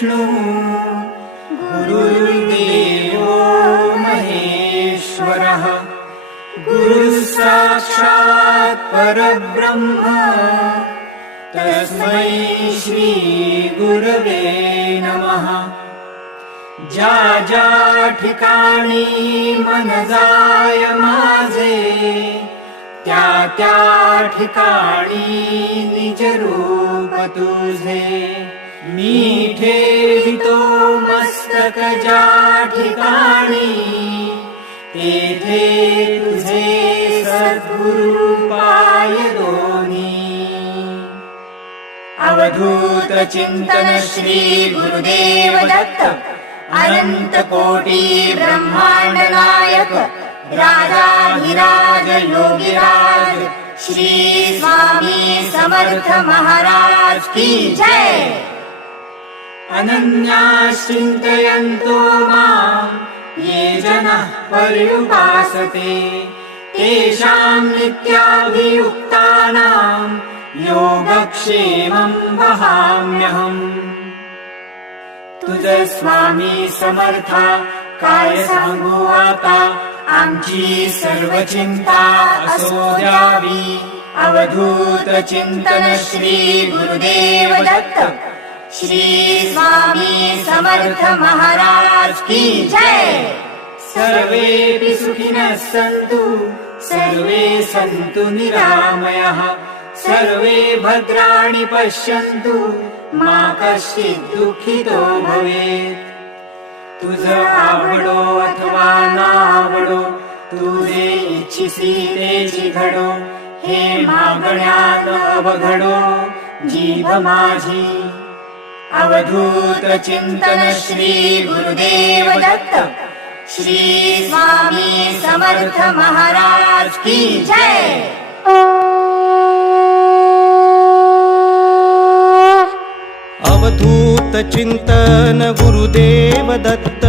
विष्णु गुरुर्देवो महेश्वरः गुरुः साक्षात् परब्रह्म तस्मै श्री गुरवे नमः। ज्या ज्या ठिकाणी मन जाय माझे त्या त्या ठिकाणी निज रूप तुझे। मी ठेवितो मस्तक ज्या ठिकाणी तेथे तुझे सद्गुरु पाय दोन्ही। अवधूत चिंतन श्री गुरुदेव दत्त अनंत कोटी ब्रह्मांड नायक राजाधिराज योगीराज श्री स्वामी समर्थ महाराज की जय। अनन्याश्चिन्तयन्तो मां ये जनः पर्युपासते तेषां नित्याभियुक्तानां योगक्षेमं वहाम्यहम्। तुझ स्वामी समर्था काय सांगू आता आमची सर्व चिंता असो द्यावी। अवधूत चिंतन श्री गुरुदेव दत्त श्री स्वामी समर्थ महाराज की जय। सर्वेपि सुखिनः सन्तु सर्वे सन्तु निरामयः सर्वे भद्राणि पश्यन्तु मा कश्चित् दुःखितो भवेत्। तुझ आवडो अथवा नावडो तुझे इच्छिसी तेची घडो हे मागण्या न अवघडो जीभ माझी। अवधूत चिंतन श्री गुरुदेव दत्त श्री स्वामी समर्थ महाराज की जय। अवधूत चिंतन गुरुदेव दत्त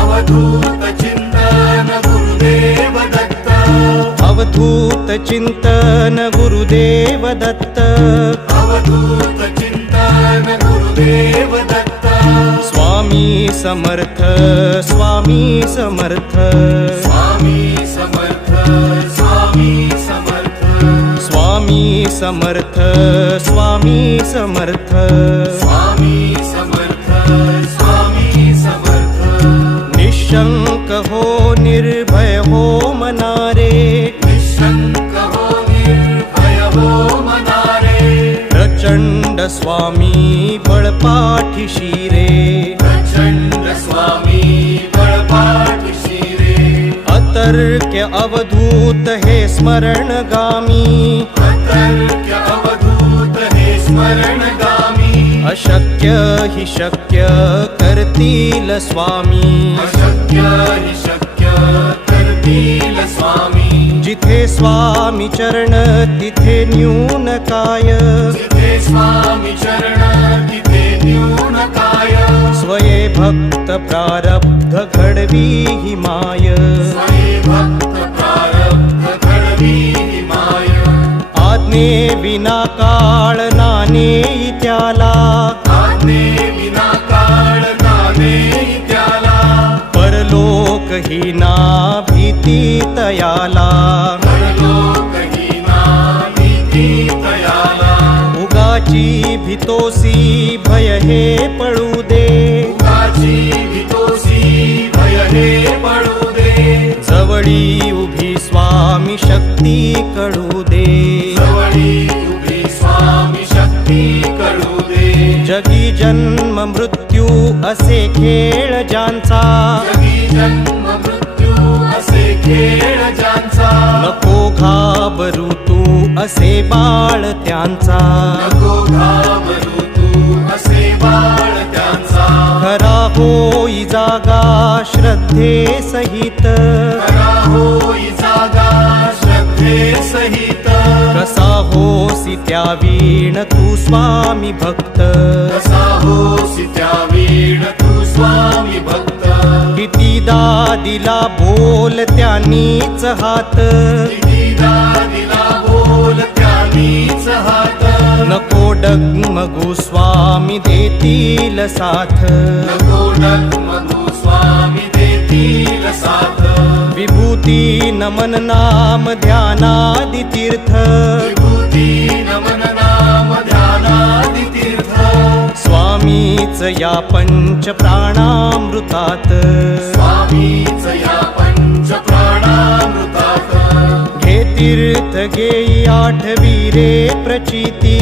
अवधूत चिंतन गुरुदेव दत्त अवधूत चिंतन गुरुदेव दत्त अवधूत चिंतन गुरुदेव दत्त। स्वामी समर्थ स्वामी समर्थ स्वामी समर्थ स्वामी समर्थ स्वामी समर्थ स्वामी समर्थ स्वामी समर्थ स्वामी समर्थ। निशंक हो निर्भय हो मनारे निशंक हो निर्भय हो मनारे प्रचंड स्वामी बळपाठीशी रे प्रचंड स्वामी बळपाठीशी रे। अतर्क्य अवधूत हे स्मरणगामी अतर्क्य अवधूत हे स्मरणगामी अशक्य हि शक्य करतील स्वामी अशक्य हि शक्य करतील स्वामी। जिथे स्वामी चरण तिथे न्यून काय जिथे स्वामी चरण तिथे न्यून काय स्वये भक्त प्रारब्ध घडवी हि माय स्वये भक्त प्रारब्ध घडवी हि माय। आज्ञे विना काळ नाने त्याला आज्ञे विना काळ नाने त्याला परलोक ही ना भीती तयाला परलोकहीना भीती तयाला। उगाची भीतोसी भय हे पळू दे उगाची भीतोसी भय हे पळू दे जवळी उभी स्वामी शक्ती कळू दे जवळी उभी स्वामी शक्ती कळू दे। जगी जन्म मृत्यू असे खेळ ज्यांचा जगी जन्म मृत्यू असे खेळ ज्यांचा नको घाबरू तू असे बाळ त्यांचा नको घाबरू तू असे बाळ त्यांचा। खरा होई जागा श्रद्धे सहित खरा होई जागा श्रद्धे सहित कसा होसी त्या वीण तू स्वामी भक्त कसा होसी त्या वीण तू स्वामी भक्त। कितीदा दिला बोल त्यांनीच हात कितीदा दिला बोल त्यांनीच हात नको डगमगू स्वामी स्वामी देतील साथ कोटक मधु स्वामी देतील साथ विभूती नमन नाम ध्यानादि तीर्थ विभूती नमन नाम ध्यानादि तीर्थ स्वामीच या पंच प्राणामृतात स्वामीच या पंच प्राणामृतात घे तीर्थ घेई आठवीरे प्रचिती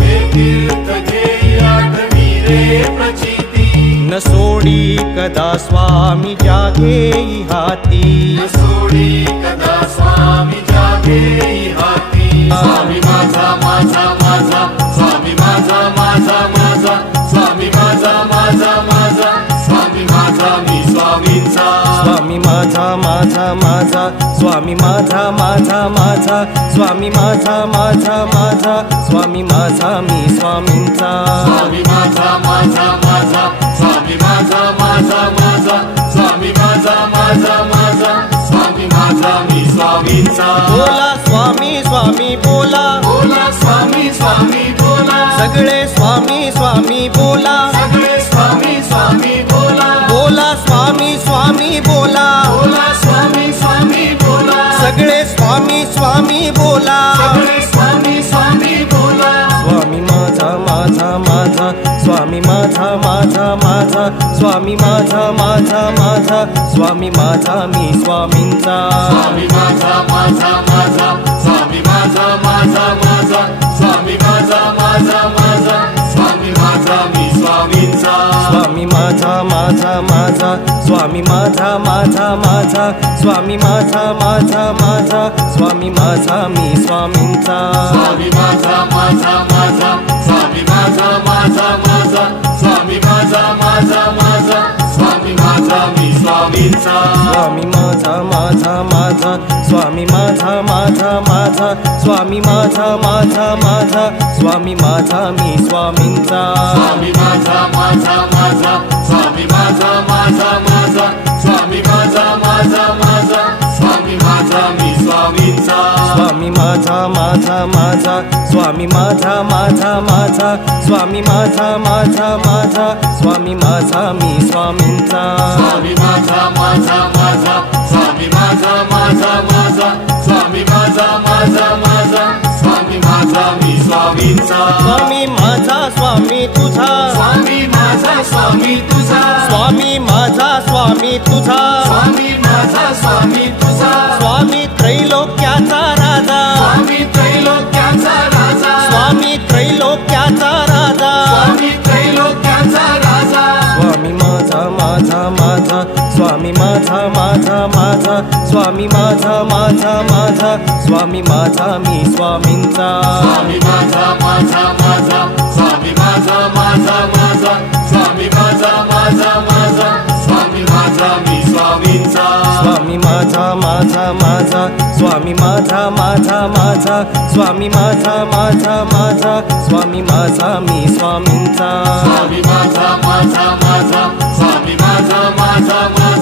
हे तीर्थ घेई आठवीरे प्रचिती न सोडी कदा स्वामी जागेई हाती न सोडी कदा स्वामी जागेई हाती स्वामी माझा माझा माझा स्वामी माझा माझा माझा स्वामी माझा माझा माझा स्वामी माझा मी स्वामींचा स्वामी माझा माझा माझा स्वामी माझा माझा माझा स्वामी माझा माझा माझा स्वामी माझा मी स्वामींचा स्वामी माझा माझा माझा स्वामी माझा माझा माझा स्वामी माझा माझा माझा स्वामी माझा मी स्वामींचा बोला स्वामी स्वामी बोला बोला स्वामी स्वामी बोला सगळे स्वामी स्वामी बोला सगळे स्वामी स्वामी बोला बोला स्वामी स्वामी बोला बोला स्वामी स्वामी बोला सगळे स्वामी स्वामी बोला सगळे स्वामी स्वामी बोला स्वामी माझा माझा माझा स्वामी माझा माझा माझा स्वामी माझा माझा माझा स्वामी माझा मी स्वामींचा स्वामी माझा माझा माझा स्वामी माझा माझा माझा स्वामी माझा माझा माझा स्वामी माझा मी स्वामींचा स्वामी माझा माझा माझा स्वामी माझा माझा माझा स्वामी माझा माझा माझा स्वामी माझा मी स्वामींचा स्वामी माझा माझा माझा स्वामी माझा माझा माझा स्वामी माझा माझा माझा स्वामी माझा मी स्वामींचा स्वामी माझा माझा माझा स्वामी माझा माझा माझा स्वामी माझा माझा माझा स्वामी माझा मी स्वामींचा स्वामी माझा माझा माझा स्वामी माझा माझा माझा स्वामी माझा माझा माझा स्वामी माझा मी स्वामींचा स्वामी माझा माझा माझा स्वामी माझा माझा माझा स्वामी माझा माझा माझा स्वामी माझा मी स्वामींचा स्वामी माझा माझा माझा स्वामी माझा माझा माझा स्वामी माझा माझा माझा स्वामी माझा मी स्वामींचा स्वामी माझा स्वामी तुझा स्वामी माझा स्वामी तुझा स्वामी माझा स्वामी तुझा स्वामी माझा स्वामी तुझा स्वामी त्रैलोक्याचा राजा स्वामी त्रैलोक्याचा राजा स्वामी त्रैलोक्याचा राजा स्वामी त्रैलोक्याचा राजा स्वामी माझा माझा माझा स्वामी माझा माझा माझा स्वामी माझा माझा माझा स्वामी माझा मी स्वामींचा स्वामी माझा माझा माझा स्वामी माझा माझा माझा स्वामी माझा माझा माझा स्वामी माझा मी स्वामींचा स्वामी माझा माझा माझा स्वामी माझा माझा माझा स्वामी माझा माझा माझा स्वामी माझा मी स्वामींचा स्वामी माझा माझा माझा स्वामी माझा माझा माझा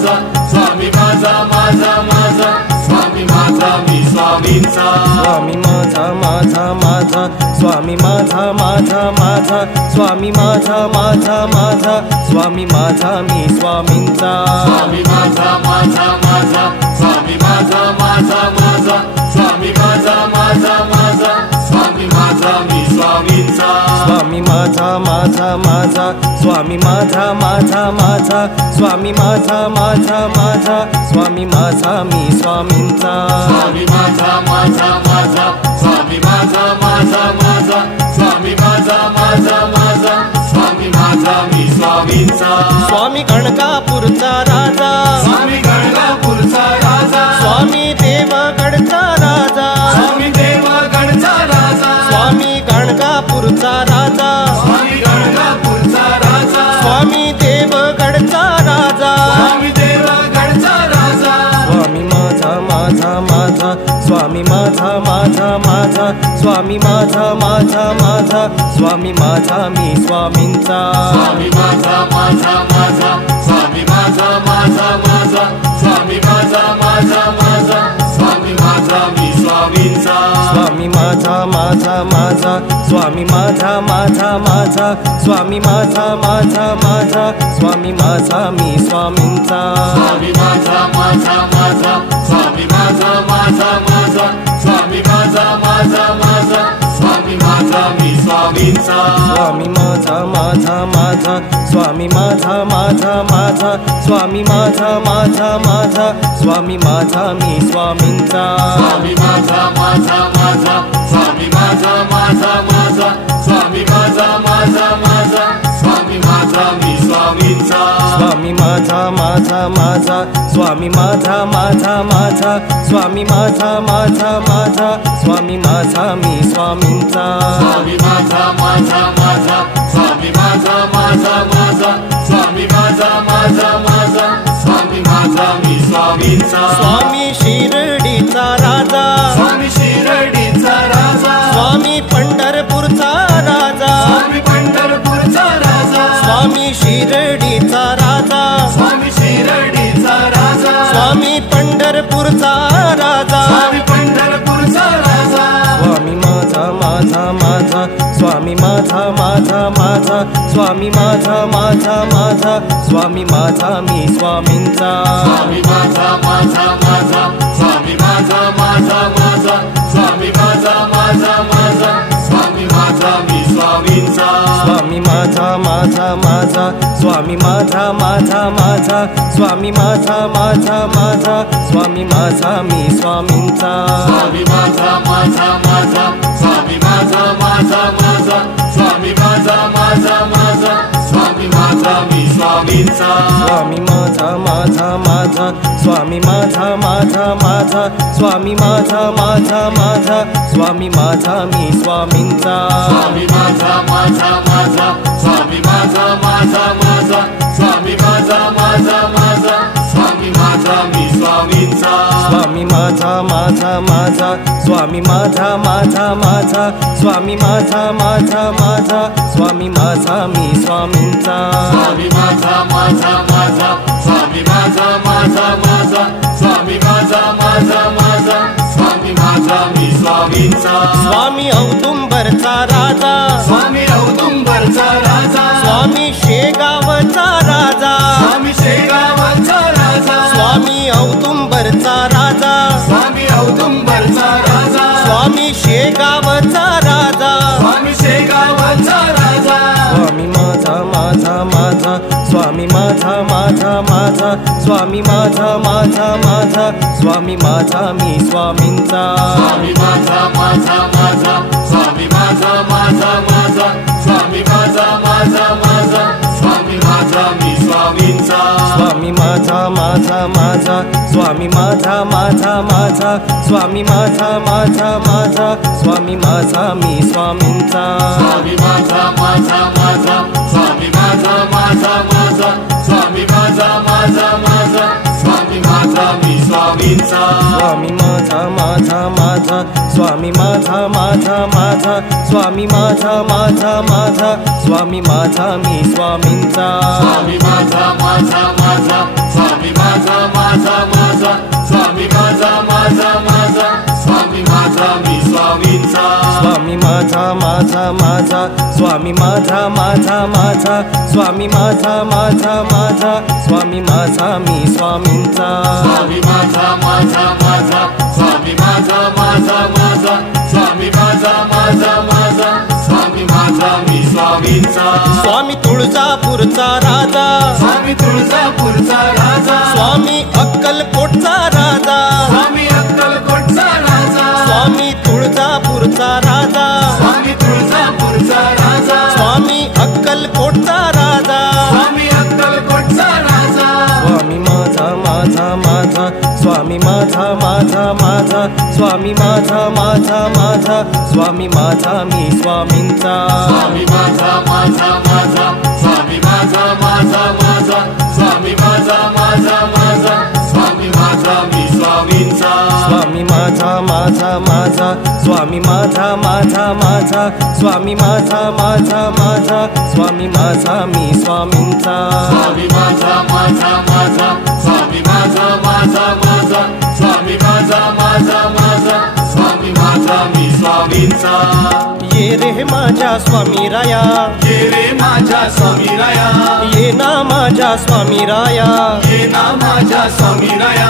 स्वामी माझा माझा माझा स्वामी माझा मी स्वामींचा स्वामी माझा माझा माझा स्वामी माझा माझा माझा स्वामी माझा माझा माझा स्वामी माझा मी स्वामींचा स्वामी माझा माझा माझा स्वामी माझा माझा माझा स्वामी माझा माझा माझा स्वामी माझा मी स्वामींचा स्वामी माझा माझा माझा स्वामी माझा माझा माझा स्वामी माझा माझा माझा स्वामी माझा मी स्वामींचा स्वामी माझा माझा माझा स्वामी माझा माझा माझा स्वामी माझा माझा माझा स्वामी माझा मी स्वामींचा स्वामी गणकापूरचा राजा स्वामी गणगापूरचा राजा स्वामी देवगडचा राजा स्वामी देवगडचा राजा स्वामी गणकापूरचा राजा स्वामी गणगापूरचा राजा स्वामी देवगडचा राजा स्वामी देवगडचा राजा स्वामी माझा माझा माझा स्वामी माझा माझा माझा स्वामी माझा माझा माझा स्वामी माझा मी स्वामींचा स्वामी माझा माझा माझा स्वामी माझा माझा माझा स्वामी माझा माझा माझा स्वामी माझा मी स्वामींचा स्वामी माझा माझा माझा माझा स्वामी माझा माझा माझा स्वामी माझा माझा माझा स्वामी माझा मी स्वामींचा स्वामी माझा माझा माझा स्वामी माझा माझा माझा स्वामी माझा माझा माझा स्वामी माझा मी स्वामींचा स्वामी माझा माझा माझा स्वामी माझा माझा माझा स्वामी माझा माझा माझा स्वामी माझा मी स्वामींचा स्वामी माझा माझा माझा स्वामी माझा माझा माझा स्वामी माझा माझा माझा स्वामी माझा मी स्वामींचा स्वामी माझा माझा माझा स्वामी माझा माझा माझा स्वामी माझा माझा माझा स्वामी माझा मी स्वामींचा स्वामी माझा माझा माझा स्वामी माझा माझा माझा स्वामी माझा माझा माझा स्वामी माझा मी स्वामींचा स्वामी शिर्डीचा राजा स्वामी शिर्डीचा राजा स्वामी पंढरपूरचा राजा स्वामी पंढरपूरचा राजा स्वामी शिर्डीचा राजा स्वामी शिर्डीचा राजा स्वामी पंढरपूरचा राजा स्वामी पंढरपूरचा राजा स्वामी माझा माझा माझा स्वामी माझा माझा माझा स्वामी माझा माझा माझा स्वामी माझा मी स्वामींचा स्वामी माझा माझा माझा स्वामी माझा माझा माझा स्वामी माझा माझा माझा स्वामी माझा मी स्वामींचा स्वामी माझा माझा माझा स्वामी माझा माझा माझा स्वामी माझा माझा माझा स्वामी माझा मी स्वामींचा स्वामी माझा माझा माझा स्वामी माझा माझा माझा स्वामी माझा माझा माझा स्वामी माझा मी स्वामींचा स्वामी माझा माझा माझा स्वामी माझा माझा माझा स्वामी माझा माझा माझा स्वामी माझा मी स्वामींचा स्वामी माझा माझा माझा स्वामी माझा माझा माझा स्वामी माझा माझा माझा स्वामी माझा मी स्वामींचा स्वामी माझा माझा माझा स्वामी माझा माझा माझा स्वामी माझा माझा माझा स्वामी माझा मी स्वामींचा स्वामी माझा माझा माझा स्वामी माझा माझा माझा स्वामी माझा माझा माझा स्वामी माझा मी स्वामींचा स्वामी औदुंबरचा राजा स्वामी औदुंबरचा राजा स्वामी शेगावचा राजा स्वामी शेगावचा राजा स्वामी औदुंबरचा राजा स्वामी औदुंबरचा राजा स्वामी शेगावचा राजा स्वामी शेगावचा राजा स्वामी माझा माझा माझा स्वामी माझा माझा माझा स्वामी माझा माझा माझा स्वामी माझा मी स्वामींचा स्वामी माझा माझा माझा स्वामी माझा माझा माझा स्वामी माझा माझा माझा स्वामी माझा मी स्वामींचा स्वामी माझा माझा माझा स्वामी माझा माझा माझा स्वामी माझा माझा माझा स्वामी माझा मी स्वामींचा स्वामी माझा माझा माझा स्वामी माझा माझा माझा स्वामी माझा माझा माझा स्वामी माझा मी स्वामींचा स्वामी माझा माझा माझा स्वामी माझा माझा माझा स्वामी माझा माझा माझा स्वामी माझा मी स्वामींचा स्वामी माझा माझा माझा स्वामी माझा माझा माझा स्वामी माझा माझा माझा स्वामी माझा मी स्वामींचा स्वामी माझा माझा माझा स्वामी माझा माझा माझा स्वामी माझा माझा माझा स्वामी माझा मी स्वामींचा स्वामी माझा माझा माझा स्वामी माझा माझा माझा स्वामी माझा माझा माझा स्वामी माझा मी स्वामींचा स्वामी तुळजापूरचा राजा स्वामी तुळजापूरचा राजा स्वामी अक्कलकोटचा राजा स्वामी अक्कलकोटचा राजा स्वामी तुळजापूरचा राजा स्वामी तुळजापूरचा राजा स्वामी अक्कलकोटचा राजा स्वामी अक्कलकोटचा राजा स्वामी माझा माझा माझा स्वामी माझा माझा माझा स्वामी माझा माझा माझा स्वामी माझा मी स्वामींचा स्वामी माझा माझा माझा स्वामी माझा माझा माझा स्वामी माझा माझा माझा स्वामी माझा मी स्वामींचा स्वामी माझा माझा माझा स्वामी माझा माझा माझा स्वामी माझा माझा माझा स्वामी माझा मी स्वामींचा स्वामी माझा माझा माझा स्वामी माझा माझा माझा स्वामी माझा माझा माझा स्वामी माझा मी स्वामी माचा ये रे माझ्या स्वामी राया ये रे माझ्या स्वामी राया ये ना माझ्या स्वामी राया ये ना माझ्या स्वामी राया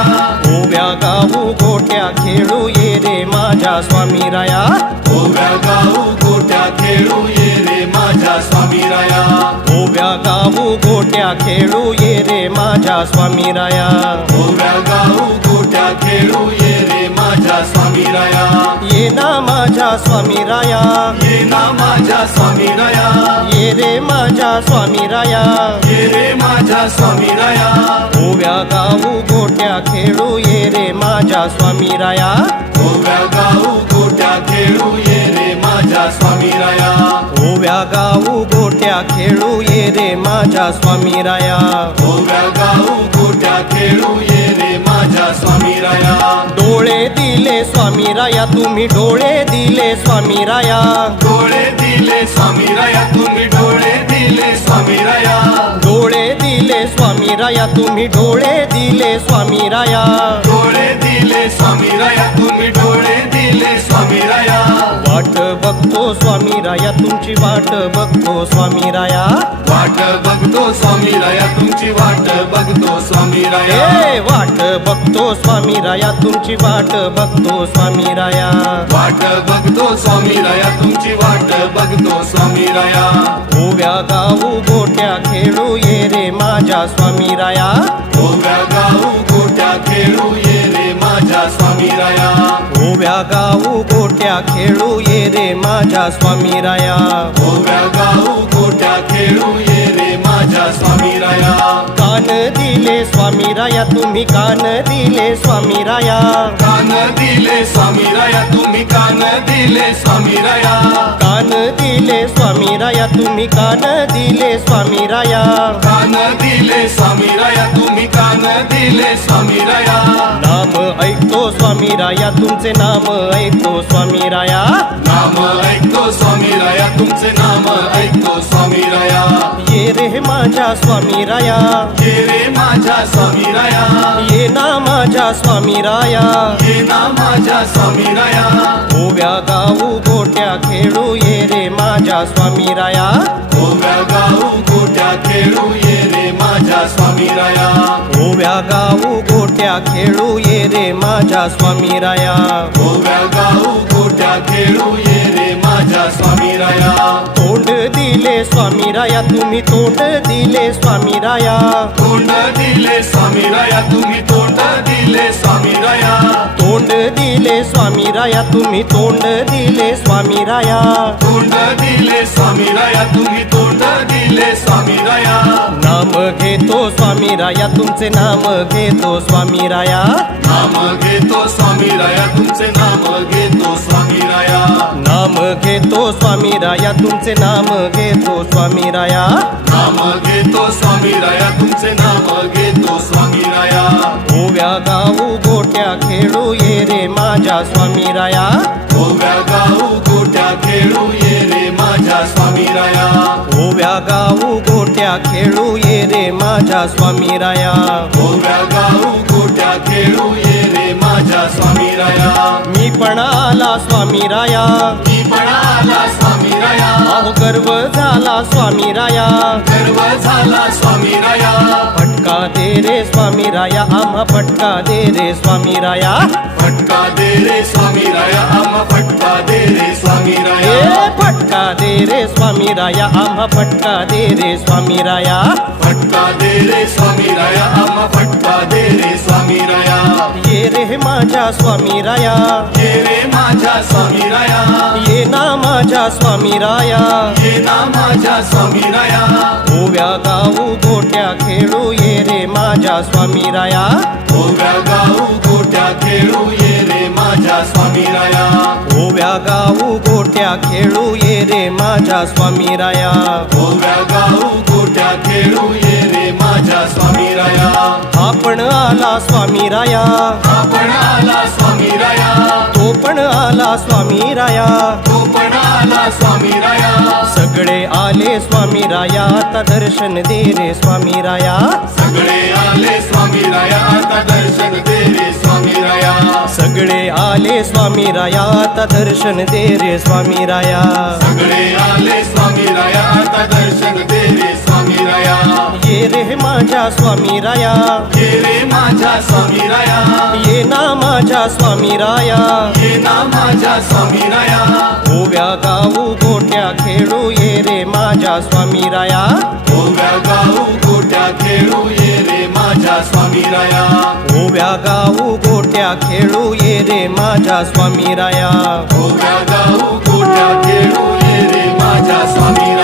ओव्या गाऊ गोट्या खेळू ये रे माझ्या स्वामी राया ओव्या गाऊ गोट्या खेळू ये रे माझ्या स्वामी राया ओव्या गाऊ गोट्या खेळू ये रे माझ्या स्वामी राया ओव्या गाऊ गोट्या खेळू ये रे माझ्या स्वामी राया ये ना माझ्या स्वामी राया ये ना माझ्या स्वामी राया ये रे माझ्या स्वामी राया ये रे माझ्या स्वामी राया ओव्या गाऊ गोट्या खेळू ये रे माझ्या स्वामी राया ओव्या गाऊ गोट्या खेळू ये रे माझ्या स्वामी राया ओव्या गाऊ गोट्या खेळू ये रे माझ्या स्वामी राया ओव्या गाऊ गोट्या खेळू ये रे माझ्या स्वामी राया डोळे दिले स्वामी राया तुम्ही डोळे दिले स्वामी राया डोळे दिले स्वामी राया तुम्ही डोळे दिले स्वामी राया डोळे दिले स्वामी राया तुम्ही डोळे दिले स्वामी राया डोळे दिले स्वामी राया तुम्ही डोळे दिले स्वामी राया वाट बघतो स्वामी राया तुमची वाट बघतो स्वामी राया वाट बघतो स्वामी राया तुमची वाट बघतो स्वामी राया ए वाट बघतो स्वामी राया तुमची वाट बघतो स्वामी राया वाट बघतो स्वामी राया तुमची वाट बघतो स्वामी राया ओव्या गाऊ गोट्या खेळू ये रे माझ्या स्वामी राया ओव्या गाऊ गोट्या खेळू ये रे माझ्या स्वामी राया ओव्या गाऊ गोट्या खेळू ये रे माझ्या स्वामी राया ओव्या गाऊ गोट्या खेळू ये रे माझ्या स्वामी राया कान दिले स्वामी राया तुम्ही कान दिले स्वामी राया कान दिले स्वामी राया तुम्ही कान दिले स्वामी राया कान दिले स्वामी राया तुम्ही कान दिले स्वामी राया कान दिले स्वामी राया तुम्ही कान दिले स्वामी राया नाम ऐकतो स्वामी राया तुमचे नाम ऐकतो स्वामी राया नाम ऐकतो स्वामी राया तुमचे नाम ऐकतो स्वामी राया ये रे माझ्या स्वामी राया ये रे माझ्या स्वामी राया ये ना माझ्या स्वामी राया ये ना माझ्या स्वामी राया ओव्या गाऊ गोट्या खेळू ये रे माझ्या स्वामी राया ओव्या गाऊ गोट्या खेळू ये रे माझ्या स्वामी राया ओव्या गाऊ गोट्या खेळू ये रे माझ्या स्वामी राया ओव्या गाऊ गोट्या खेळू ये रे माझ्या स्वामी राया तोंड दिले स्वामी राया तुम्ही तोंड दिले स्वामी राया तोंड दिले स्वामी राया तुम्ही तोंड दिले स्वामी राया तोंड दिले स्वामी राया तुम्ही तोंड दिले स्वामी राया तोंड दिले स्वामी राया तुम्ही तोंड दिले स्वामी राया नाम घेतो स्वामी राया तुमचे नाम घेतो स्वामी राया नाम घेतो स्वामी राया तुमचे नाम घेतो स्वामी राया नाम घेतो स्वामी राया तुमचे नाम घेतो स्वामी राया नाम घेतो स्वामी राया तुमचे नाम घेतो स्वामी राया ओव्या गाऊ गोट्या खेळू ये रे माझ्या स्वामी राया ओव्या गाऊ गोट्या खेळू ये रे माझ्या स्वामी राया ओव्या गाऊ गोट्या खेळू ये रे माझ्या स्वामी राया ओव्या गाऊ गोट्या खेळू ये रे माझ्या स्वामी राया मी पण आला स्वामी राया मी पण आला स्वामी राया अहो गर्व झाला स्वामी राया गर्व झाला स्वामी राया फटका दे रे स्वामी राया आम्हा फटका दे रे स्वामी राया फटका दे रे स्वामी राया आम्हा फटका दे रे स्वामी राया ए फटका दे रे स्वामी राया आम्हा फटका दे रे स्वामी राया फटका दे रे स्वामी राया आम्हा फटका दे रे स्वामी राया ये रे माझ्या स्वामी राया ये रे माझ्या स्वामी राया ये ना माझ्या स्वामी राया ये ना माझ्या स्वामी राया ओव्या गाऊ गोट्या खेळू ये रे माझ्या स्वामी राया ओव्या गाऊ गोट्या खेळू ये रे माझ्या स्वामी राया ओव्या गाऊ गोट्या खेळू ये रे माझ्या स्वामी राया ओव्या गाऊ गोट्या खेळू ये रे माझ्या स्वामी राया आपण आला स्वामी राया आपण आला स्वामी राया तो पण आला स्वामी राया तो पण आला स्वामी राया सगळे आले स्वामी राया आता दर्शन दे रे स्वामी राया सगळे आले स्वामी राया आता दर्शन दे रे स्वामी राया सगळे आले स्वामी राया आता दर्शन दे रे स्वामी राया सगळे आले स्वामी राया आता दर्शन दे रे स्वामी राया ये रे माझ्या स्वामी राया ये रे माझ्या स्वामी राया ये ना माझ्या स्वामी राया ये ना माझ्या स्वामी राया ओव्या गाऊ गोट्या खेळू ये रे माझ्या स्वामी राया ओव्या गाऊ गोट्या खेळू ये रे माझ्या स्वामी राया ओव्या गाऊ गोट्या खेळू ये रे माझ्या स्वामी राया ओव्या गाऊ गोट्या खेळू ये रे माझ्या स्वामी राया